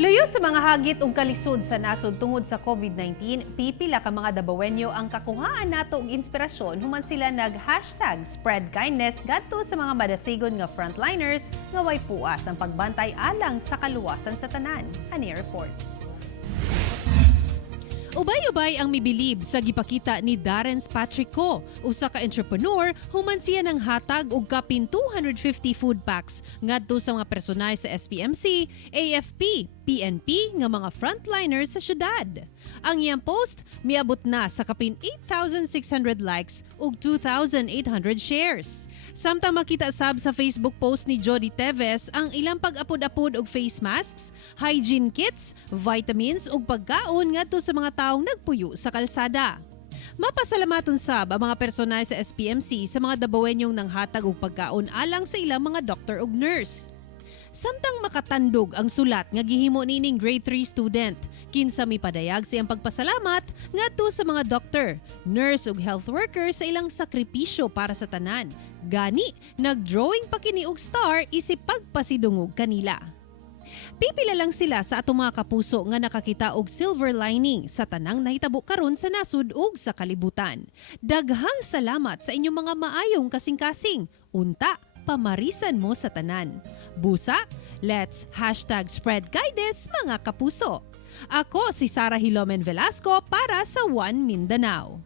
Luyo sa mga hagit ug kalisod sa nasod tungod sa COVID-19, pipila ka mga Dabawenyo ang kakuhaan nato og inspirasyon human sila nag-#spreadkindness ngadto sa mga madasigon nga frontliners nga way puas ang pagbantay alang sa kaluwasan sa tanan. Ani report. Ubay-ubay ang mibilib sa gipakita ni Darren Patrico, usa ka entrepreneur human siya ng hatag og kapin 250 food packs ngadto sa mga personal sa SPMC, AFP, PNP nga mga frontliners sa syudad. Ang iyang post miabot na sa kapin 8,600 likes ug 2,800 shares. Samtang makita sab sa Facebook post ni Jody Teves ang ilang pag-apod-apod og face masks, hygiene kits, vitamins ug pagkaon ngadto sa mga taong nagpuyo sa kalsada. Mapasalamaton sab ang mga personal sa SPMC sa mga Dabawenyong nanghatag og pagkaon alang sa ilang mga doktor ug nurse. Samtang makatandog ang sulat nga gihimo nining grade 3 student, kinsa mipadayag siyang pagpasalamat ngadto sa mga doktor, nurse ug health worker sa ilang sakripisyo para sa tanan. Gani, nagdrawing pa kini og star isip pagpasidungog kanila. Pipila lang sila sa atong mga kapuso nga nakakita og silver lining sa tanang nahitabo karon sa nasud ug sa kalibutan. Daghang salamat sa inyong mga maayong kasing-kasing. Unta, pamarisan mo sa tanan. Busa, let's #spreadkindness mga kapuso. Ako si Sarah Hilomen Velasco para sa One Mindanao.